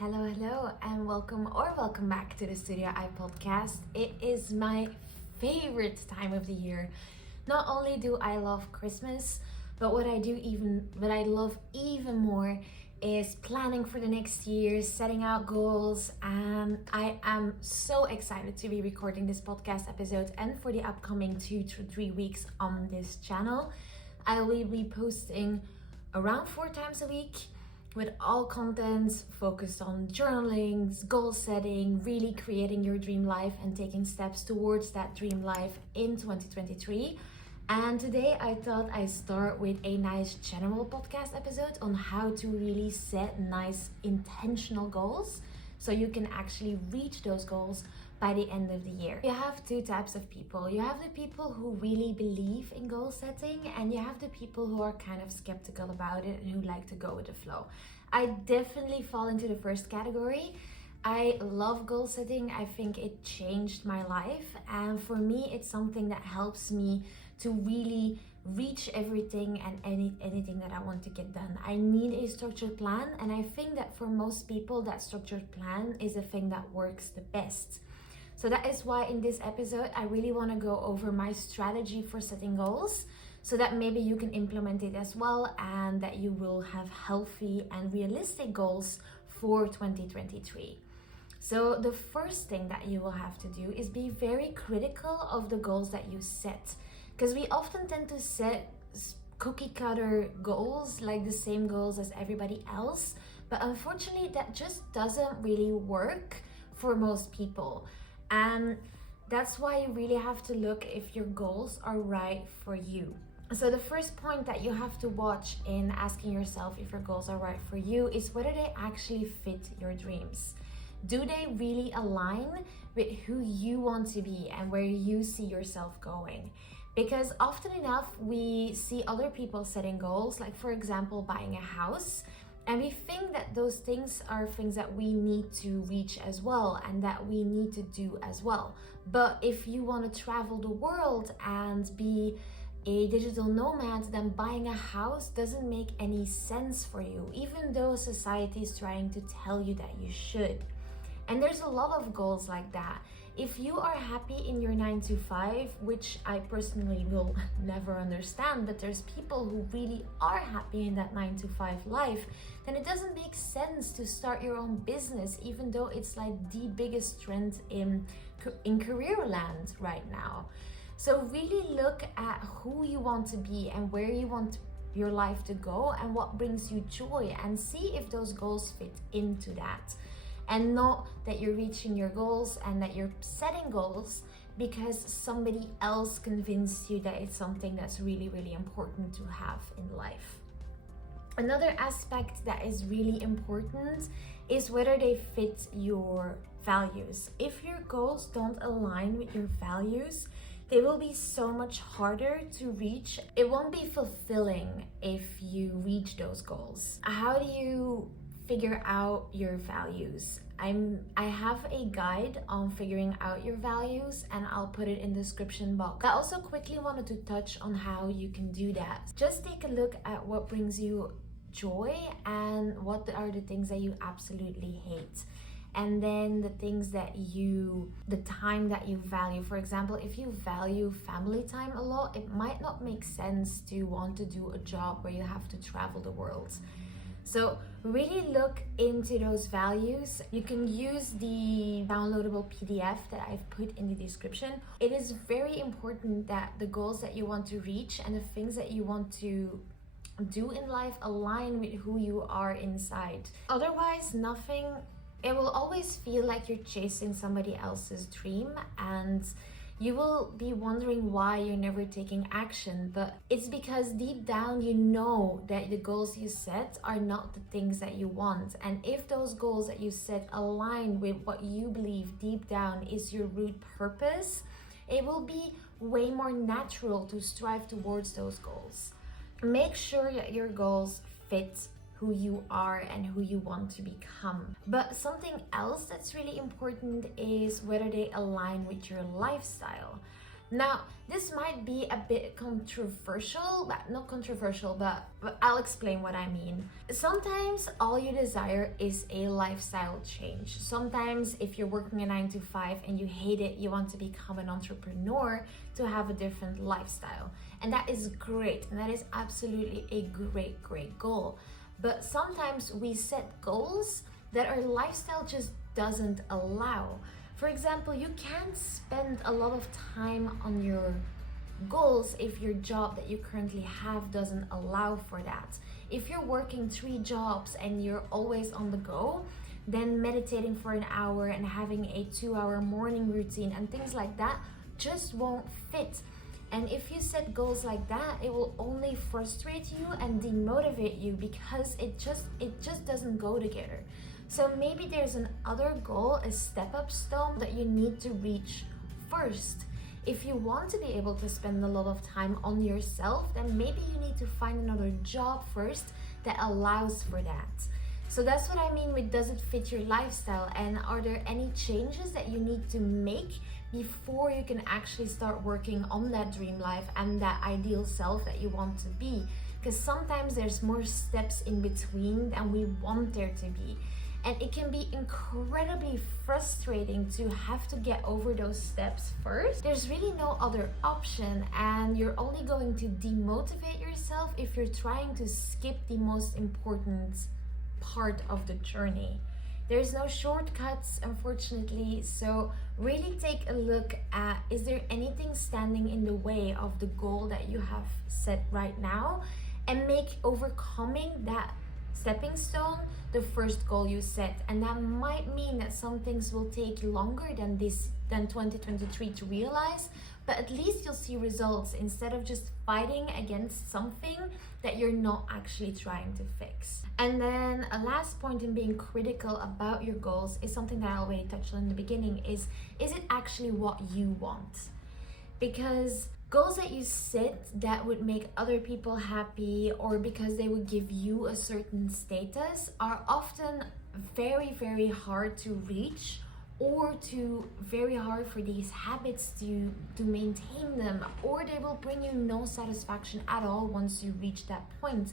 Hello, and welcome back to the Studio I podcast. It is my favorite time of the year. Not only do I love Christmas, but what I love even more is planning for the next year, setting out goals, and I am so excited to be recording this podcast episode and for the upcoming 2 to 3 weeks on this channel. I will be posting around 4 times a week with all contents focused on journaling, goal setting, really creating your dream life and taking steps towards that dream life in 2023. And today I thought I'd start with a nice general podcast episode on how to really set nice intentional goals so you can actually reach those goals by the end of the year. You have 2 types of people. You have the people who really believe in goal setting, and you have the people who are kind of skeptical about it and who like to go with the flow. I definitely fall into the first category. I love goal setting. I think it changed my life, and for me it's something that helps me to really reach everything and anything that I want to get done. I need a structured plan, and I think that for most people that structured plan is the thing that works the best. So that is why in this episode, I really want to go over my strategy for setting goals so that maybe you can implement it as well and that you will have healthy and realistic goals for 2023. So the first thing that you will have to do is be very critical of the goals that you set, because we often tend to set cookie cutter goals, like the same goals as everybody else, but unfortunately that just doesn't really work for most people. And that's why you really have to look if your goals are right for you. So the first point that you have to watch in asking yourself if your goals are right for you is whether they actually fit your dreams. Do they really align with who you want to be and where you see yourself going? Because often enough, we see other people setting goals, like for example, buying a house. And we think that those things are things that we need to reach as well and that we need to do as well. But if you want to travel the world and be a digital nomad, then buying a house doesn't make any sense for you, even though society is trying to tell you that you should. And there's a lot of goals like that. If you are happy in your 9 to 5, which I personally will never understand, but there's people who really are happy in that 9 to 5 life, then it doesn't make sense to start your own business, even though it's like the biggest trend in career land right now. So really look at who you want to be and where you want your life to go and what brings you joy, and see if those goals fit into that. And not that you're reaching your goals and that you're setting goals because somebody else convinced you that it's something that's really, really important to have in life. Another aspect that is really important is whether they fit your values. If your goals don't align with your values, they will be so much harder to reach. It won't be fulfilling if you reach those goals. How do you figure out your values? I have a guide on figuring out your values, and I'll put it in the description box. I also quickly wanted to touch on how you can do that. Just take a look at what brings you joy and what are the things that you absolutely hate. And then the time that you value. For example, if you value family time a lot, it might not make sense to want to do a job where you have to travel the world. So really look into those values. You can use the downloadable PDF that I've put in the description. It is very important that the goals that you want to reach and the things that you want to do in life align with who you are inside. Otherwise, it will always feel like you're chasing somebody else's dream, and you will be wondering why you're never taking action, but it's because deep down you know that the goals you set are not the things that you want. And if those goals that you set align with what you believe deep down is your root purpose, it will be way more natural to strive towards those goals. Make sure that your goals fit who you are and who you want to become. But something else that's really important is whether they align with your lifestyle. Now, this might be a bit controversial, but not controversial, but I'll explain what I mean. Sometimes all you desire is a lifestyle change. Sometimes if you're working a 9 to 5 and you hate it, you want to become an entrepreneur to have a different lifestyle. And that is great. And that is absolutely a great, great goal. But sometimes we set goals that our lifestyle just doesn't allow. For example, you can't spend a lot of time on your goals if your job that you currently have doesn't allow for that. If you're working 3 jobs and you're always on the go, then meditating for an hour and having a 2-hour morning routine and things like that just won't fit. And if you set goals like that, it will only frustrate you and demotivate you because it just doesn't go together. So maybe there's another goal, a step-up stone that you need to reach first. If you want to be able to spend a lot of time on yourself, then maybe you need to find another job first that allows for that. So that's what I mean with, does it fit your lifestyle, and are there any changes that you need to make before you can actually start working on that dream life and that ideal self that you want to be? Because sometimes there's more steps in between than we want there to be. And it can be incredibly frustrating to have to get over those steps first. There's really no other option, and you're only going to demotivate yourself if you're trying to skip the most important part of the journey. There's no shortcuts, unfortunately, so really take a look at, is there anything standing in the way of the goal that you have set right now, and make overcoming that stepping stone the first goal you set. And that might mean that some things will take longer than 2023 to realize, but at least you'll see results instead of just fighting against something that you're not actually trying to fix. And then a last point in being critical about your goals is something that I already touched on in the beginning, is it actually what you want? Because goals that you set that would make other people happy, or because they would give you a certain status, are often very, very hard to reach, or very hard for these habits to maintain them, or they will bring you no satisfaction at all once you reach that point.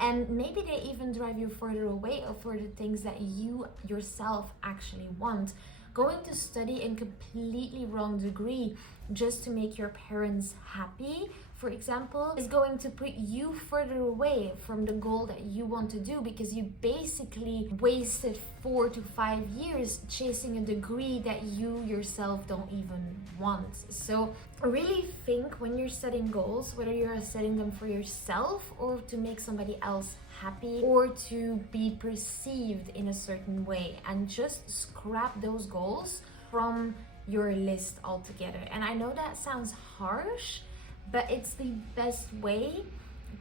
And maybe they even drive you further away for the things that you yourself actually want. Going to study in completely wrong degree just to make your parents happy, for example, is going to put you further away from the goal that you want to do, because you basically wasted 4 to 5 years chasing a degree that you yourself don't even want. So really think when you're setting goals, whether you're setting them for yourself or to make somebody else happy or to be perceived in a certain way, and just scrap those goals from your list altogether. And I know that sounds harsh, but it's the best way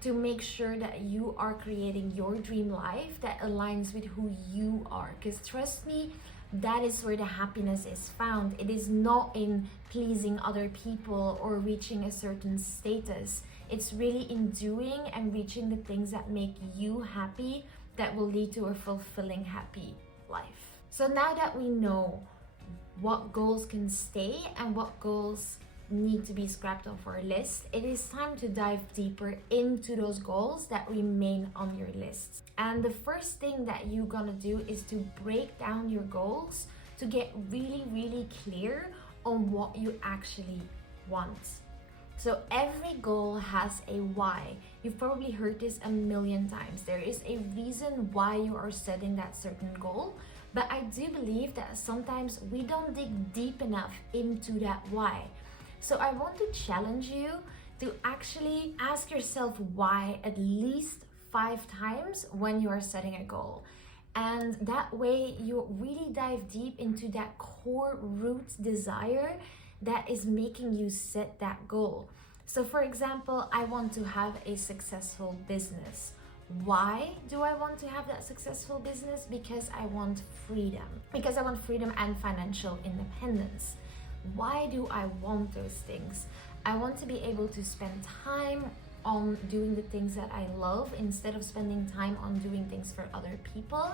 to make sure that you are creating your dream life that aligns with who you are. Because trust me, that is where the happiness is found. It is not in pleasing other people or reaching a certain status. It's really in doing and reaching the things that make you happy that will lead to a fulfilling, happy life. So now that we know what goals can stay and what goals need to be scrapped off our list, it is time to dive deeper into those goals that remain on your list. And the first thing that you're gonna do is to break down your goals to get really, really clear on what you actually want. So every goal has a why. You've probably heard this a million times. There is a reason why you are setting that certain goal, but I do believe that sometimes we don't dig deep enough into that why. So I want to challenge you to actually ask yourself why at least 5 times when you are setting a goal. And that way you really dive deep into that core root desire that is making you set that goal. So for example, I want to have a successful business. Why do I want to have that successful business? Because I want freedom. Because I want freedom and financial independence. Why do I want those things? I want to be able to spend time on doing the things that I love instead of spending time on doing things for other people.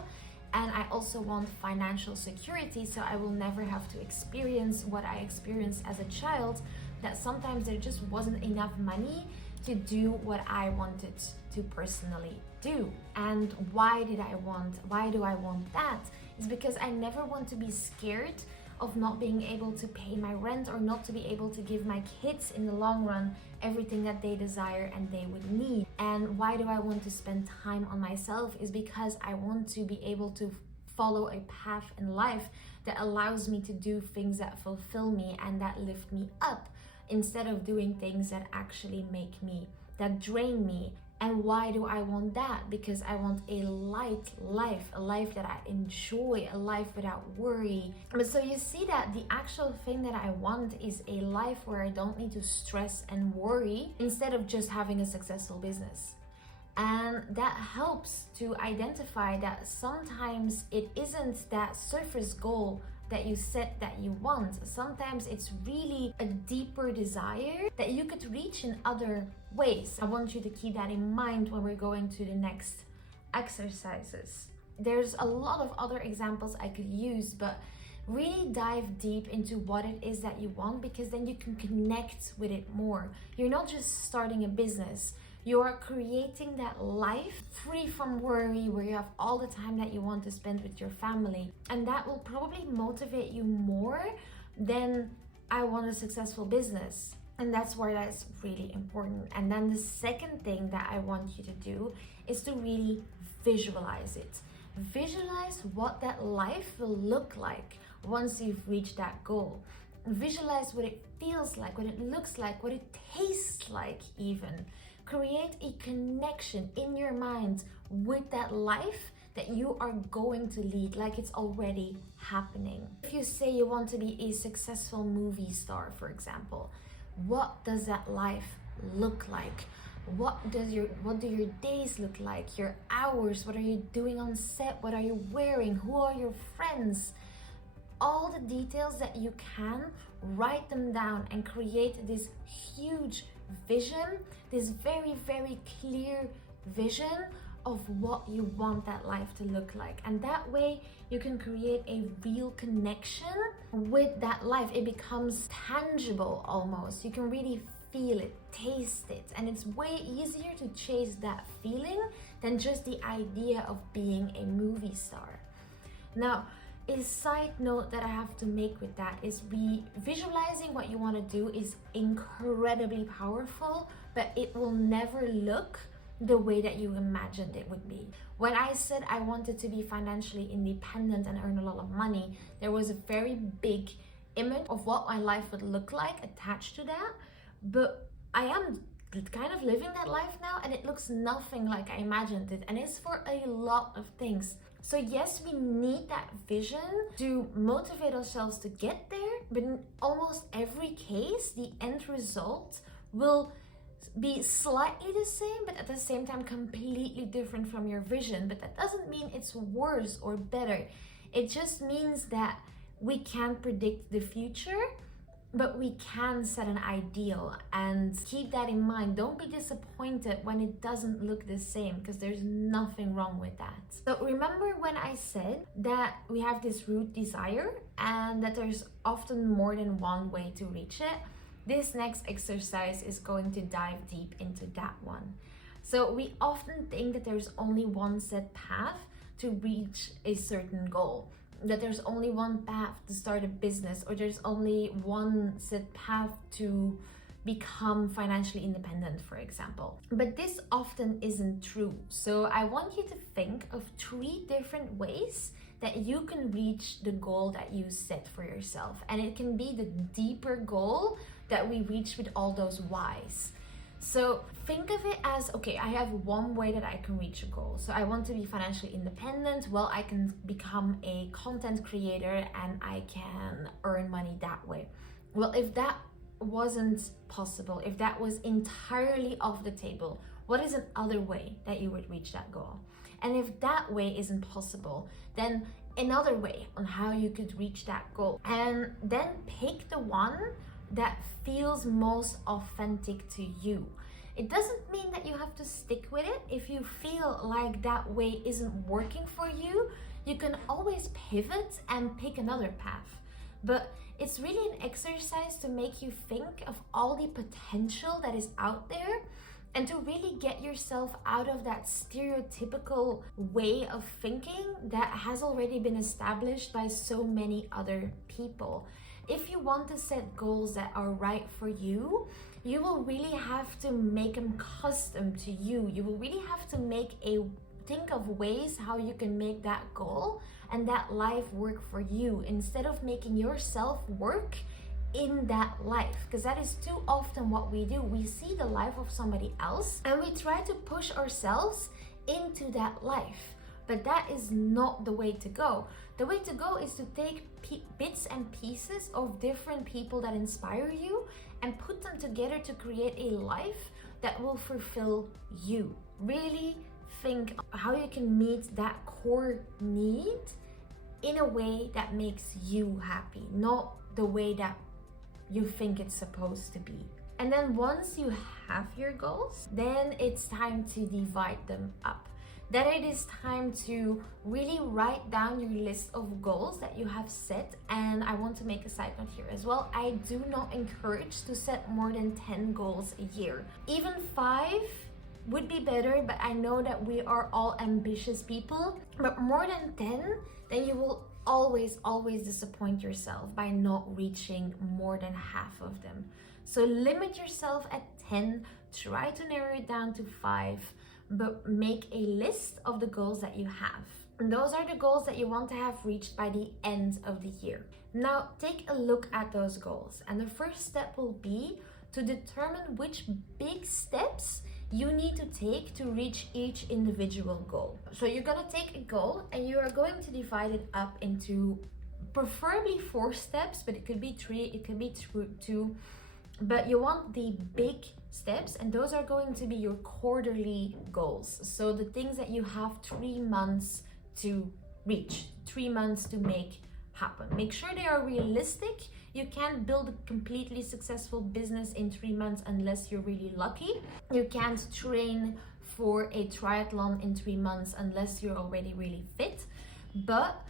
And I also want financial security, so I will never have to experience what I experienced as a child that sometimes there just wasn't enough money to do what I wanted to personally do. And why do I want that? It's because I never want to be scared of not being able to pay my rent, or not to be able to give my kids in the long run everything that they desire and they would need. And why do I want to spend time on myself? Is because I want to be able to follow a path in life that allows me to do things that fulfill me and that lift me up, instead of doing things that actually that drain me. And why do I want that? Because I want a light life, a life that I enjoy, a life without worry. But so you see that the actual thing that I want is a life where I don't need to stress and worry, instead of just having a successful business. And that helps to identify that sometimes it isn't that surface goal that you set that you want. Sometimes it's really a deeper desire that you could reach in other ways. I want you to keep that in mind when we're going to the next exercises. There's a lot of other examples I could use, but really dive deep into what it is that you want, because then you can connect with it more. You're not just starting a business. You're creating that life free from worry, where you have all the time that you want to spend with your family. And that will probably motivate you more than I want a successful business. And that's where that's really important. And then the second thing that I want you to do is to really visualize it. Visualize what that life will look like once you've reached that goal. Visualize what it feels like, what it looks like, what it tastes like even. Create a connection in your mind with that life that you are going to lead, like it's already happening. If you say you want to be a successful movie star, for example, what does that life look like? What do your days look like? Your hours? What are you doing on set? What are you wearing? Who are your friends? All the details that you can, write them down and create this huge vision, this very, very clear vision of what you want that life to look like. And that way you can create a real connection with that life. It becomes tangible almost. You can really feel it, taste it, and it's way easier to chase that feeling than just the idea of being a movie star. Now, a side note that I have to make with that is visualizing what you want to do is incredibly powerful, but it will never look the way that you imagined it would be. When I said I wanted to be financially independent and earn a lot of money, there was a very big image of what my life would look like attached to that, but I am kind of living that life now, and it looks nothing like I imagined it, and it's for a lot of things. So yes, we need that vision to motivate ourselves to get there, but in almost every case, the end result will be slightly the same, but at the same time completely different from your vision. But that doesn't mean it's worse or better. It just means that we can't predict the future, but we can set an ideal, and keep that in mind. Don't be disappointed when it doesn't look the same, because there's nothing wrong with that. So remember when I said that we have this root desire and that there's often more than one way to reach it? This next exercise is going to dive deep into that one. So we often think that there's only one set path to reach a certain goal, that there's only one path to start a business, or there's only one set path to become financially independent, for example. But this often isn't true. So I want you to think of 3 different ways that you can reach the goal that you set for yourself. And it can be the deeper goal that we reach with all those whys. So think of it as, okay, I have one way that I can reach a goal. So I want to be financially independent. Well, I can become a content creator and I can earn money that way. Well, if that wasn't possible, if that was entirely off the table, what is another way that you would reach that goal? And if that way isn't possible, then another way on how you could reach that goal. And then pick the one that feels most authentic to you. It doesn't mean that you have to stick with it. If you feel like that way isn't working for you, you can always pivot and pick another path. but it's really an exercise to make you think of all the potential that is out there and to really get yourself out of that stereotypical way of thinking that has already been established by so many other people. If you want to set goals that are right for you, you will really have to make them custom to you. You will really have to think of ways how you can make that goal and that life work for you, instead of making yourself work in that life, because that is too often what we do. We see the life of somebody else and we try to push ourselves into that life, but that is not the way to go. The way to go is to take bits and pieces of different people that inspire you and put them together to create a life that will fulfill you. Really think how you can meet that core need in a way that makes you happy, not the way that you think it's supposed to be. And then once you have your goals, then it's time to divide them up. Then it is time to really write down your list of goals that you have set. And I want to make a side note here as well. I do not encourage to set more than 10 goals a year. Even 5 would be better, but I know that we are all ambitious people. But more than 10, then you will always disappoint yourself by not reaching more than half of them. So limit yourself at 10, try to narrow it down to 5, but make a list of the goals that you have. And those are the goals that you want to have reached by the end of the year. Now take a look at those goals, and the first step will be to determine which big steps you need to take to reach each individual goal. So you're gonna take a goal and you are going to divide it up into preferably 4 steps, but it could be 3, it could be 2, but you want the big steps, and those are going to be your quarterly goals. So the things that you have 3 months to reach, 3 months to make happen. Make sure they are realistic. You can't build a completely successful business in 3 months unless you're really lucky. You can't train for a triathlon in 3 months unless you're already really fit. But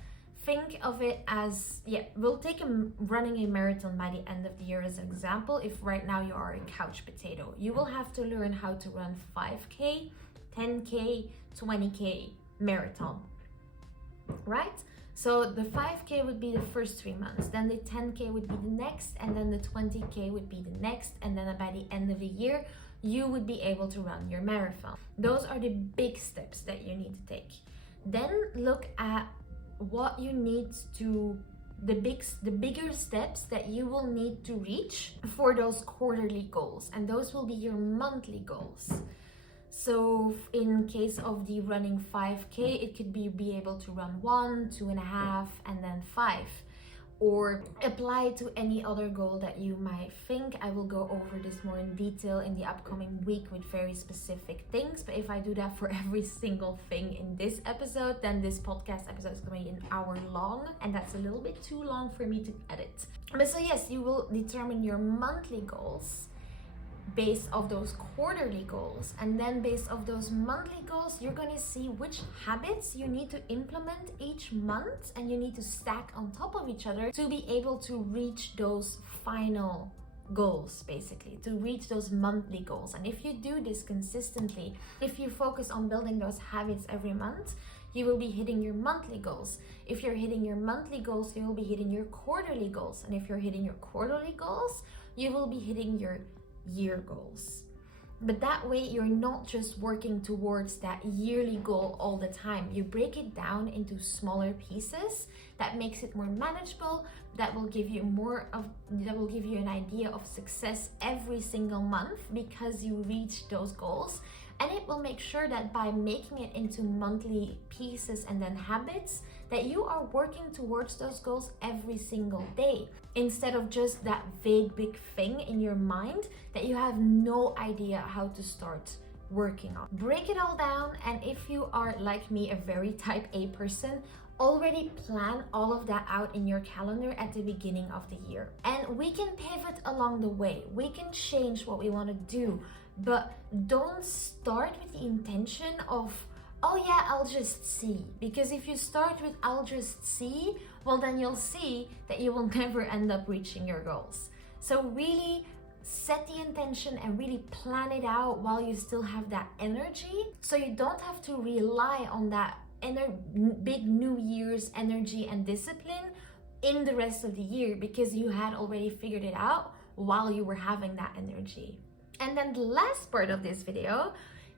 think of it as, we'll take running a marathon by the end of the year as an example. If right now you are a couch potato, you will have to learn how to run 5K, 10K, 20K marathon, right? So the 5K would be the first 3 months, then the 10K would be the next, and then the 20K would be the next, and then by the end of the year, you would be able to run your marathon. Those are the big steps that you need to take. Then look at what you need to, the bigger steps that you will need to reach for those quarterly goals, and those will be your monthly goals. So in case of the running 5K, it could be able to run 1, 2.5, and then 5. Or apply to any other goal that you might think. I will go over this more in detail in the upcoming week with very specific things. But if I do that for every single thing in this episode, then this podcast episode is going to be an hour long. And that's a little bit too long for me to edit. But so yes, you will determine your monthly goals based off those quarterly goals, and then based off those monthly goals, you're going to see which habits you need to implement each month, and you need to stack on top of each other to be able to reach those final goals, basically to reach those monthly goals. And if you do this consistently, if you focus on building those habits every month, you will be hitting your monthly goals. If you're hitting your monthly goals, you will be hitting your quarterly goals, and if you're hitting your quarterly goals, you will be hitting your year goals. But that way you're not just working towards that yearly goal all the time. You break it down into smaller pieces that makes it more manageable, that will give you an idea of success every single month because you reach those goals. And it will make sure that by making it into monthly pieces and then habits, that you are working towards those goals every single day, instead of just that vague big thing in your mind that you have no idea how to start working on. Break it all down, and if you are like me, a very type A person, already plan all of that out in your calendar at the beginning of the year. And we can pivot along the way. We can change what we want to do, but don't start with the intention of oh yeah, I'll just see. Because if you start with I'll just see, well then you'll see that you will never end up reaching your goals. So really set the intention and really plan it out while you still have that energy, so you don't have to rely on that big New Year's energy and discipline in the rest of the year, because you had already figured it out while you were having that energy. And then the last part of this video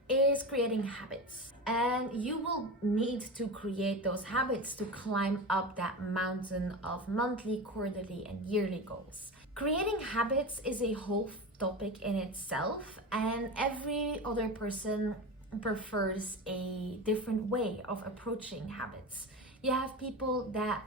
is creating habits. And you will need to create those habits to climb up that mountain of monthly, quarterly, and yearly goals. Creating habits is a whole topic in itself, and every other person prefers a different way of approaching habits. You have people that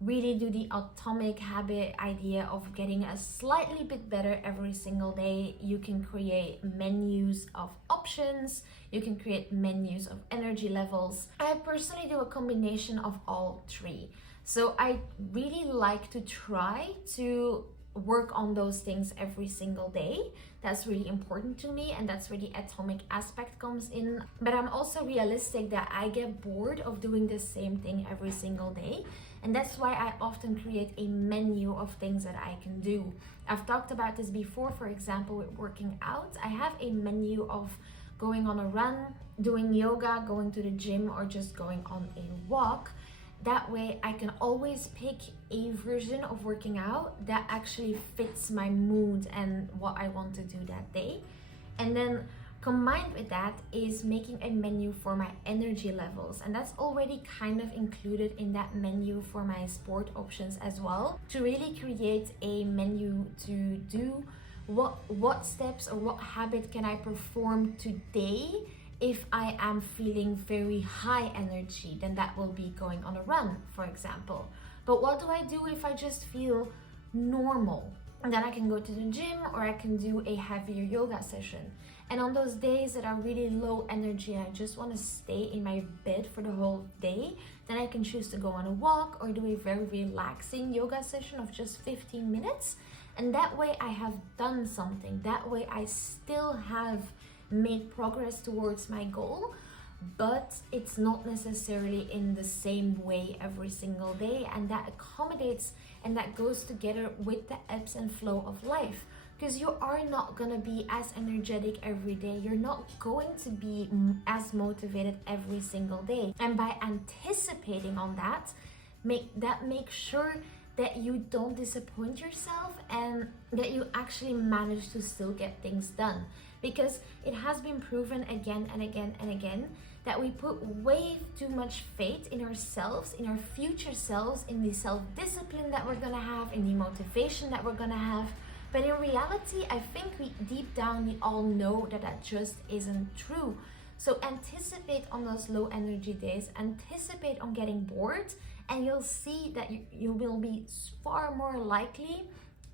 really do the atomic habit idea of getting a slightly bit better every single day. You can create menus of options, you can create menus of energy levels. I personally do a combination of all three. So I really like to try to work on those things every single day. That's really important to me, and that's where the atomic aspect comes in. But I'm also realistic that I get bored of doing the same thing every single day, and that's why I often create a menu of things that I can do. I've talked about this before. For example, with working out, I have a menu of going on a run, doing yoga, going to the gym, or just going on a walk. That way I can always pick a version of working out that actually fits my mood and what I want to do that day. And then combined with that is making a menu for my energy levels, and that's already kind of included in that menu for my sport options as well, to really create a menu to do what steps or what habit can I perform today. If I am feeling very high energy, then that will be going on a run, for example. But what do I do if I just feel normal? And then I can go to the gym, or I can do a heavier yoga session. And on those days that are really low energy and I just want to stay in my bed for the whole day, then I can choose to go on a walk or do a very relaxing yoga session of just 15 minutes. And that way I have done something. That way I still have made progress towards my goal, but it's not necessarily in the same way every single day, and that accommodates and that goes together with the ebbs and flow of life, because you are not going to be as energetic every day. You're not going to be as motivated every single day, and by anticipating on that, make sure that you don't disappoint yourself and that you actually manage to still get things done. Because it has been proven again and again and again that we put way too much faith in ourselves, in our future selves, in the self-discipline that we're gonna have, in the motivation that we're gonna have. But in reality, I think deep down we all know that just isn't true. So anticipate on those low energy days, anticipate on getting bored, and you'll see that you will be far more likely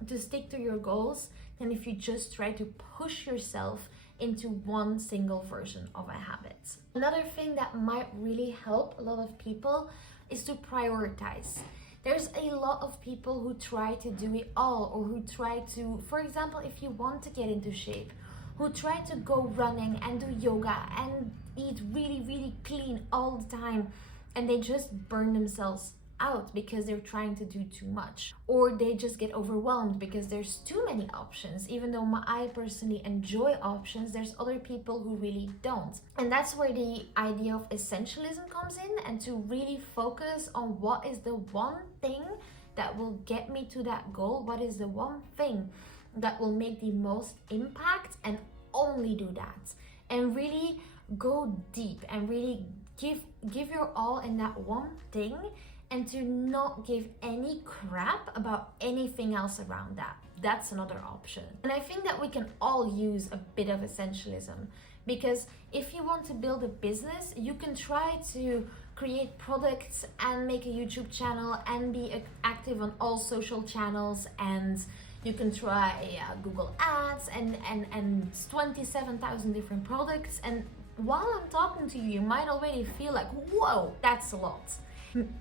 to stick to your goals than if you just try to push yourself into one single version of a habit. Another thing that might really help a lot of people is to prioritize. There's a lot of people who try to do it all, or who try to, for example, if you want to get into shape, who try to go running and do yoga and eat really, really clean all the time, and they just burn themselves out because they're trying to do too much, or they just get overwhelmed because there's too many options. Even though I personally enjoy options, there's other people who really don't. And that's where the idea of essentialism comes in, and to really focus on what is the one thing that will get me to that goal, what is the one thing that will make the most impact, and only do that, and really go deep and really give your all in that one thing, and to not give any crap about anything else around that. That's another option. And I think that we can all use a bit of essentialism, because if you want to build a business, you can try to create products and make a YouTube channel and be active on all social channels, and you can try Google Ads and 27,000 different products. And while I'm talking to you, you might already feel like, whoa, that's a lot.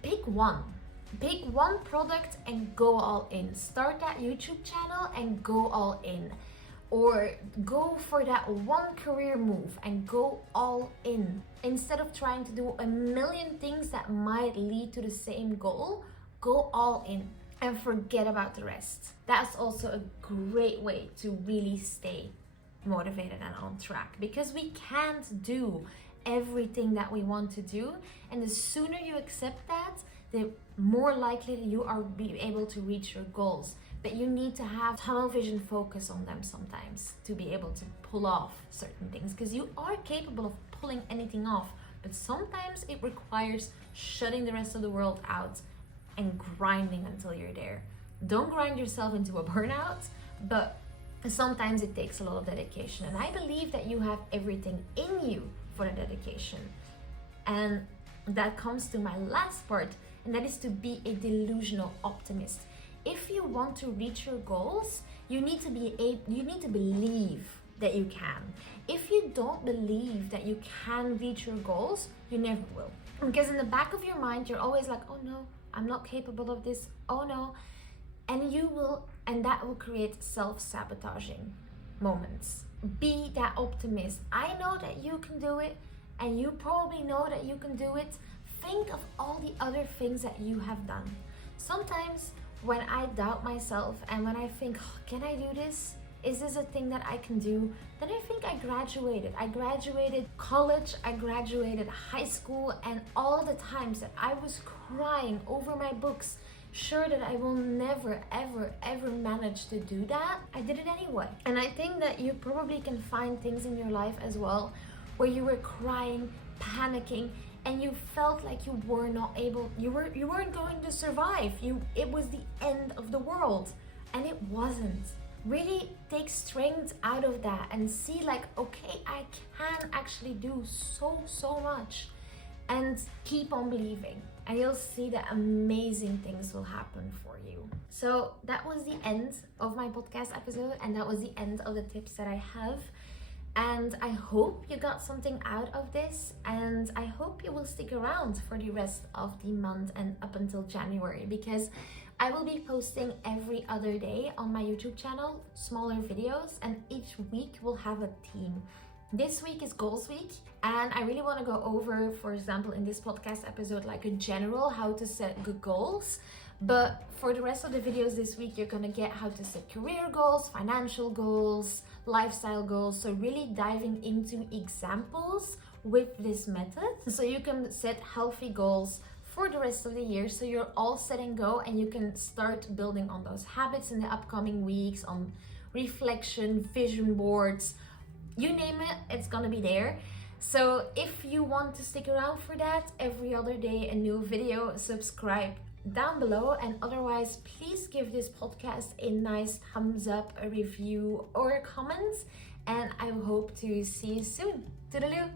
Pick one product and go all in. Start that YouTube channel and go all in. or go for that one career move and go all in. Instead of trying to do a million things that might lead to the same goal, go all in and forget about the rest. That's also a great way to really stay motivated and on track, because we can't do everything that we want to do, and the sooner you accept that, the more likely that you are be able to reach your goals. But you need to have tunnel vision focus on them sometimes to be able to pull off certain things, because you are capable of pulling anything off, but sometimes it requires shutting the rest of the world out and grinding until you're there. Don't grind yourself into a burnout, but sometimes it takes a lot of dedication, and I believe that you have everything in you for the dedication. And that comes to my last part, and that is to be a delusional optimist. If you want to reach your goals, you need to believe that you can. If you don't believe that you can reach your goals, you never will. Because in the back of your mind, you're always like, oh no, I'm not capable of this. Oh no. And that will create self-sabotaging moments. Be that optimist. I know that you can do it, and you probably know that you can do it. Think of all the other things that you have done. Sometimes when I doubt myself and when I think, oh, can I do this? Is this a thing that I can do? Then I think I graduated. I graduated college, I graduated high school, and all the times that I was crying over my books, sure that I will never, ever, ever manage to do that, I did it anyway. And I think that you probably can find things in your life as well where you were crying, panicking, and you felt like you were not able, you weren't going to survive. It was the end of the world, and it wasn't. Really take strength out of that and see like, okay, I can actually do so much, and keep on believing, and you'll see that amazing things will happen for you. So that was the end of my podcast episode, and that was the end of the tips that I have. And I hope you got something out of this, and I hope you will stick around for the rest of the month and up until January, because I will be posting every other day on my YouTube channel, smaller videos, and each week will have a theme. This week is Goals Week, and I really want to go over, for example, in this podcast episode, like a general how to set good goals. But for the rest of the videos this week, you're gonna get how to set career goals, financial goals, lifestyle goals. So really diving into examples with this method, so you can set healthy goals for the rest of the year, so you're all set and go, and you can start building on those habits in the upcoming weeks, on reflection, vision boards, you name it, it's gonna be there. So if you want to stick around for that, every other day a new video, subscribe down below, and otherwise please give this podcast a nice thumbs up, a review, or a comment, and I hope to see you soon. Toodaloo!